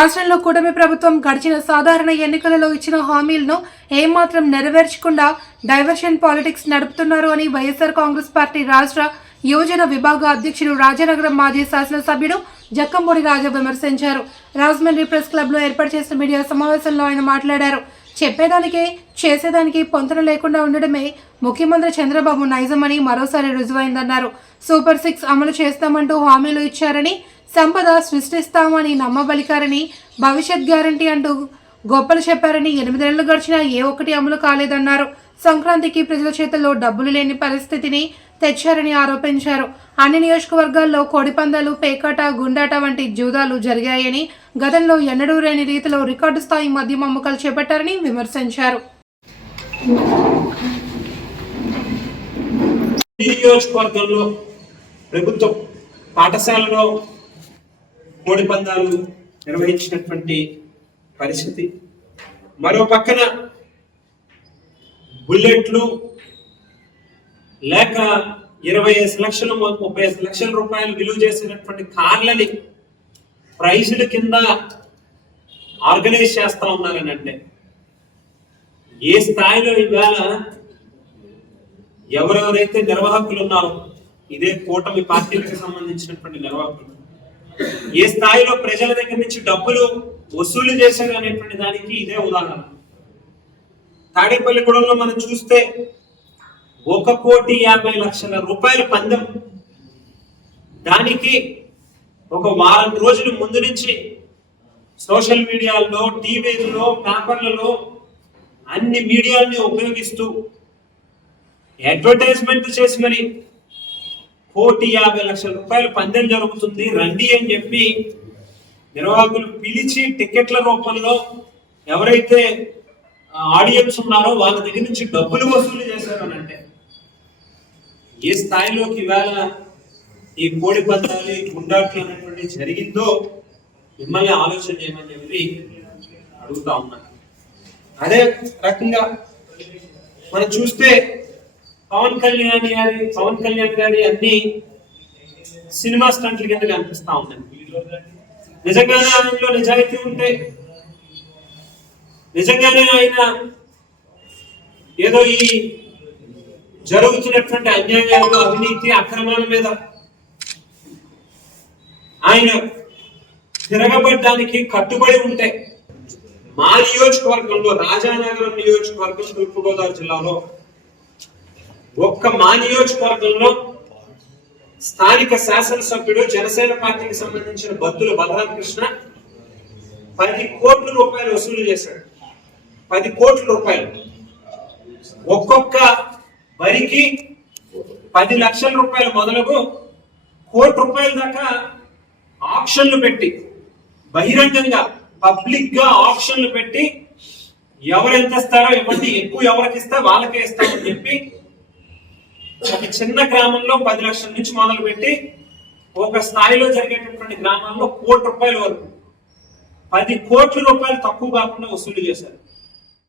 రాష్ట్రంలో కూటమి ప్రభుత్వం గడిచిన సాధారణ ఎన్నికలలో ఇచ్చిన హామీలను ఏమాత్రం నెరవేర్చకుండా డైవర్షన్ పాలిటిక్స్ నడుపుతున్నారు అని వైఎస్ఆర్ కాంగ్రెస్ పార్టీ రాష్ట్ర యువజన విభాగ అధ్యక్షుడు రాజానగరం మాజీ శాసనసభ్యుడు జక్కంపూడి రాజా విమర్శించారు. రాజమండ్రి ప్రెస్ క్లబ్ లో ఏర్పాటు చేసిన మీడియా సమావేశంలో ఆయన మాట్లాడారు. చెప్పేదానికి చేసేదానికి పొంతన లేకుండా ఉండడమే ముఖ్యమంత్రి చంద్రబాబు నైజమని మరోసారి రుజువైందన్నారు. సూపర్ 6 అమలు చేస్తామంటూ హామీలు ఇచ్చారని, సంపద సృష్టిస్తామని నమ్మబలికారని, భవిష్యత్ గ్యారంటీ అంటూ గొప్పలు చెప్పారని 8 ఏళ్లు గడిచినా ఏ ఒక్కటి అమలు కాలేదన్నారు. సంక్రాంతికి ప్రజల చేతుల్లో డబ్బులు లేని పరిస్థితిని తెచ్చారని ఆరోపించారు. అన్ని నియోజకవర్గాల్లో కోడిపందాలు, పేకాట, గుండాట వంటి జూదాలు జరిగాయని, గతంలో ఎన్నడూ లేని రీతిలో రికార్డు స్థాయి మద్యం అమ్మకాలు చేపట్టారని విమర్శించారు. నియోజకవర్గంలో ప్రభుత్వ పాఠశాలలో కోడిపందాలు నిర్వహించినటువంటి పరిస్థితి, మరో పక్కన బుల్లెట్లు లేక 25 లక్షలు 35 లక్షల రూపాయలు విలువ చేసినటువంటి కార్లని ప్రైజుల కింద ఆర్గనైజ్ చేస్తా ఉన్నారని అంటే ఏ స్థాయిలో ఇవాళ ఎవరెవరైతే నిర్వాహకులు ఉన్నారో, ఇదే కూటమి పార్టీలకు సంబంధించినటువంటి నిర్వాహకులు ఏ స్థాయిలో ప్రజల దగ్గర నుంచి డబ్బులు వసూలు చేశారు అనేటువంటి దానికి ఇదే ఉదాహరణ. తాడేపల్లిగూడెంలో మనం చూస్తే 1,50,00,000 రూపాయల పందెం, దానికి ఒక వారం రోజుల ముందు నుంచి సోషల్ మీడియాలో, టీవీలలో, పేపర్లలో అన్ని మీడియాల్ని ఉపయోగిస్తూ అడ్వర్టైజ్మెంట్ చేసి మరి 1,50,00,000 రూపాయల పందెం జరుగుతుంది రండి అని చెప్పి నిర్వాహకులు పిలిచి టికెట్ల రూపంలో ఎవరైతే ఆడియన్స్ ఉన్నారో వాళ్ళ దగ్గర నుంచి డబ్బులు వసూలు చేశారు అని అంటే ఏ స్థాయిలోకి ఇవాళ ఈ కోడి పందాలు, ఈ గుండాట్లు అనేటువంటి జరిగిందో మిమ్మల్ని ఆలోచన చేయమని చెప్పి అడుగుతా ఉన్నాను. అదే రకంగా మనం చూస్తే పవన్ కళ్యాణ్ గారి అన్ని సినిమా స్టంట్ల కింద కనిపిస్తా ఉన్నాయి. నిజంగానే ఆయనలో నిజాయితీ ఉంటే, నిజంగానే ఆయన ఏదో ఈ జరుగుతున్నటువంటి అన్యాయాలు, అవినీతి, అక్రమాల మీద ఆయన తిరగబడ్డానికి కట్టుబడి ఉంటే, మా నియోజకవర్గంలో రాజానగరం నియోజకవర్గం తూర్పుగోదావరి జిల్లాలో ఒక్క మా నియోజకవర్గంలో స్థానిక శాసనసభ్యుడు జనసేన పార్టీకి సంబంధించిన బత్తుల బలరామకృష్ణ 10 కోట్ల రూపాయలు వసూలు చేశాడు. 10 కోట్ల రూపాయలు. ఒక్కొక్క వరికి 10 లక్షల రూపాయలు మొదలుగు 1 కోటి రూపాయల దాకా ఆక్షన్లు పెట్టి, బహిరంగంగా పబ్లిక్ గా ఆక్షన్లు పెట్టి ఎవరెంత ఇస్తారో ఇవ్వండి, ఎక్కువ ఎవరికి ఇస్తే వాళ్ళకే ఇస్తామని చెప్పి ఒక చిన్న గ్రామంలో 10 లక్షల నుంచి మొదలు పెట్టి ఒక స్థాయిలో జరిగేటటువంటి గ్రామాల్లో 1 కోటి రూపాయల వరకు 10 కోట్ల రూపాయలు తక్కువ కాకుండా వసూలు చేశారు.